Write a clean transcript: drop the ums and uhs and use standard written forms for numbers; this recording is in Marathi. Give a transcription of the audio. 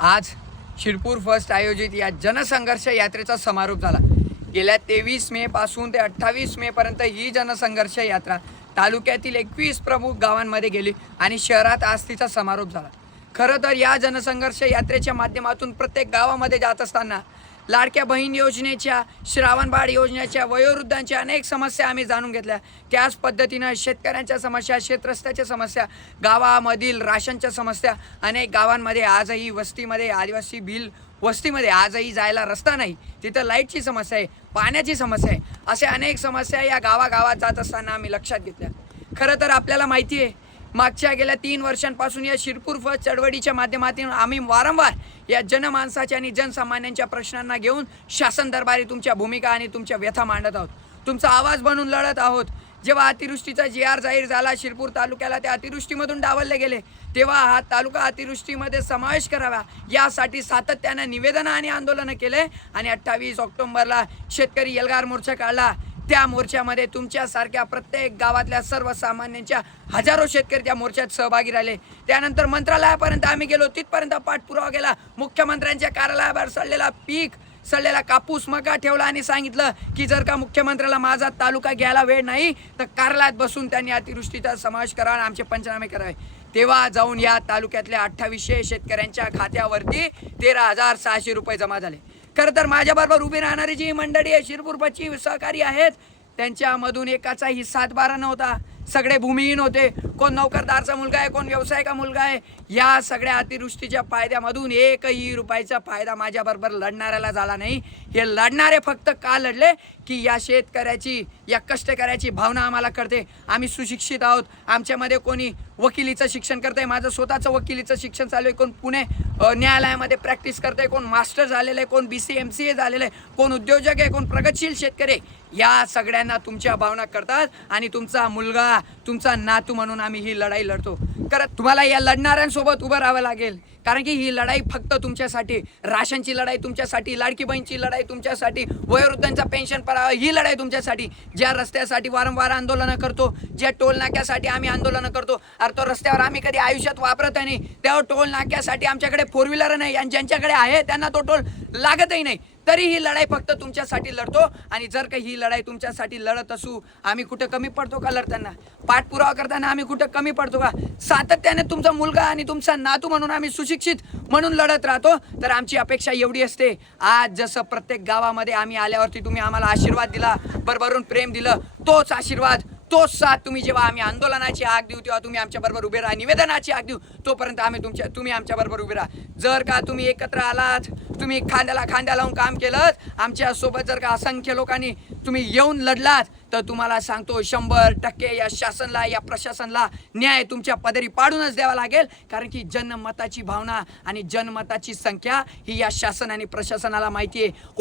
आज शिरपूर फर्स्ट आयोजित या जनसंघर्ष यात्रेचा समारोप झाला। गेल्या 23 मे पासून ते 28 मे पर्यंत ही जनसंघर्ष यात्रा तालुक्यातील 21 प्रमुख गावांमध्ये गेली आणि शहरात आज तिचा समारोप झाला। खरं तर या जनसंघर्ष यात्रेच्या माध्यमातून प्रत्येक गावामध्ये जात असताना लाडक्या बहीण योजनेच्या, श्रावणबाळ योजनेच्या, वयोवृद्धांच्या अनेक समस्या आम्ही जाणून घेतल्या। त्याच पद्धतीनं शेतकऱ्यांच्या समस्या, शेतरस्त्याच्या समस्या, गावामधील राशनच्या समस्या, अनेक गावांमध्ये आजही वस्तीमध्ये, आदिवासी भिल वस्तीमध्ये आजही जायला रस्ता नाही, तिथं लाईटची समस्या आहे, पाण्याची समस्या आहे, असे अनेक समस्या या गावागावात जात असताना आम्ही लक्षात घेतल्या। खरं तर आपल्याला माहिती आहे, मागच्या गेल्या 3 वर्षांपासून या शिरपूर फर्स्ट चळवळीच्या माध्यमातून आम्ही वारंवार या जनमानसाच्या आणि जनसामान्यांच्या प्रश्नांना घेऊन शासन दरबारी तुमच्या भूमिका आणि तुमच्या व्यथा मांडत आहोत, तुमचा आवाज बनून लढत आहोत। जेव्हा अतिवृष्टीचा GR जाहीर झाला, शिरपूर तालुक्याला त्या अतिवृष्टीमधून डावलले गेले, तेव्हा हा तालुका अतिवृष्टीमध्ये समावेश करावा यासाठी सातत्यानं निवेदनं आणि आंदोलनं केले आणि 28 ऑक्टोबरला शेतकरी एल्गार मोर्चा काढला। त्या मोर्चामध्ये तुमच्यासारख्या प्रत्येक गावातल्या सर्वसामान्यांच्या हजारो शेतकरी त्या मोर्चात सहभागी राहिले। त्यानंतर मंत्रालयापर्यंत आम्ही गेलो, तिथपर्यंत पाठपुरावा केला, मुख्यमंत्र्यांच्या कार्यालयाबाहेर सडलेला पीक, सडलेला कापूस, मका ठेवला आणि सांगितलं की जर का मुख्यमंत्र्याला माझा तालुका घ्यायला वेळ नाही तर कार्यालयात बसून त्यांनी अतिवृष्टीचा समावेश करावा आणि आमचे पंचनामे करावे। तेव्हा जाऊन या तालुक्यातल्या 2800 शेतकऱ्यांच्या खात्यावरती 13,600 रुपये जमा झाले। खरं तर माझ्याबरोबर उभी राहणारी जी मंडळी आहे, शिरपूरची सहकारी आहेत, त्यांच्यामधून एकाचाही सातबारा नव्हता, सगळे भूमिहीन होते, कोण नोकरदारचा मुलगा आहे, कोण व्यवसाय का मुलगा आहे। या सगळ्या अतिवृष्टीच्या फायद्यामधून एकही रुपयाचा फायदा माझ्याबरोबर लढणाऱ्याला झाला नाही। हे लढणारे फक्त का लढले की या शेतकऱ्याची, या कष्टकऱ्याची भावना आम्हाला कळते। आम्ही सुशिक्षित आहोत, आमच्यामध्ये कोणी वकिलीचं शिक्षण करतंय, माझं स्वतःचं वकिलीचं शिक्षण चालू आहे, कोण पुणे न्यायालयामध्ये प्रॅक्टिस करतंय, कोण मास्टर झालेलं आहे, कोण BC MCA झालेलं आहे, कोण उद्योजक आहे, कोण प्रगतशील शेतकरी आहे। या सगळ्यांना तुमच्या भावना करतात आणि तुमचा मुलगा, तुमचा नातू म्हणून आम्ही ही लढाई लढतो। खरं तुम्हाला या लढणाऱ्यांसोबत उभं राहावं लागेल, कारण की ही लढाई फक्त तुमच्यासाठी, राशनची लढाई तुमच्यासाठी, लाडकी बहीणची लढाई तुमच्यासाठी, वयोवृद्धांचा पेन्शन परावा ही लढाई तुमच्यासाठी। ज्या रस्त्यासाठी वारंवार आंदोलनं करतो, ज्या टोल नाक्यासाठी आम्ही आंदोलनं करतो, अरे तो रस्त्यावर आम्ही कधी आयुष्यात वापरत नाही, त्या टोल नाक्यासाठी आमच्याकडे 4 व्हीलर नाही आणि ज्यांच्याकडे आहे त्यांना तो टोल लागतही नाही, तरी ही लढाई फक्त तुमच्यासाठी लढतो। आणि जर का ही लढाई तुमच्यासाठी लढत असू, आम्ही कुठं कमी पडतो का लढताना? पाठपुरावा करताना आम्ही कुठं कमी पडतो का? सातत्याने तुमचा मुलगा आणि तुमचा नातू म्हणून आम्ही सुशिक्षित म्हणून लढत राहतो। तर आमची अपेक्षा एवढी असते, आज जसं प्रत्येक गावामध्ये आम्ही आल्यावरती तुम्ही आम्हाला आशीर्वाद दिला, भरभरून प्रेम दिलं, तोच आशीर्वाद, तोच साथ तुम्ही जेव्हा आम्ही आंदोलनाची हाक देऊ तेव्हा तुम्ही आमच्याबरोबर उभे राहा, निवेदनाची हाक देऊ तोपर्यंत तुम्ही आमच्याबरोबर उभे राहा। जर का तुम्ही एकत्र आलात, तुम्ही खांद्याला खांद्या लावून काम केलं, आमच्यासोबत जर का असंख्य लोकांनी तुम्ही येऊन लढलात, तर तुम्हाला सांगतो 100% या शासनाला, या प्रशासनाला न्याय तुमच्या पदरी पाडूनच द्यावा लागेल। कारण की जनमताची भावना आणि जनमताची संख्या ही या शासन आणि प्रशासनाला माहिती आहे।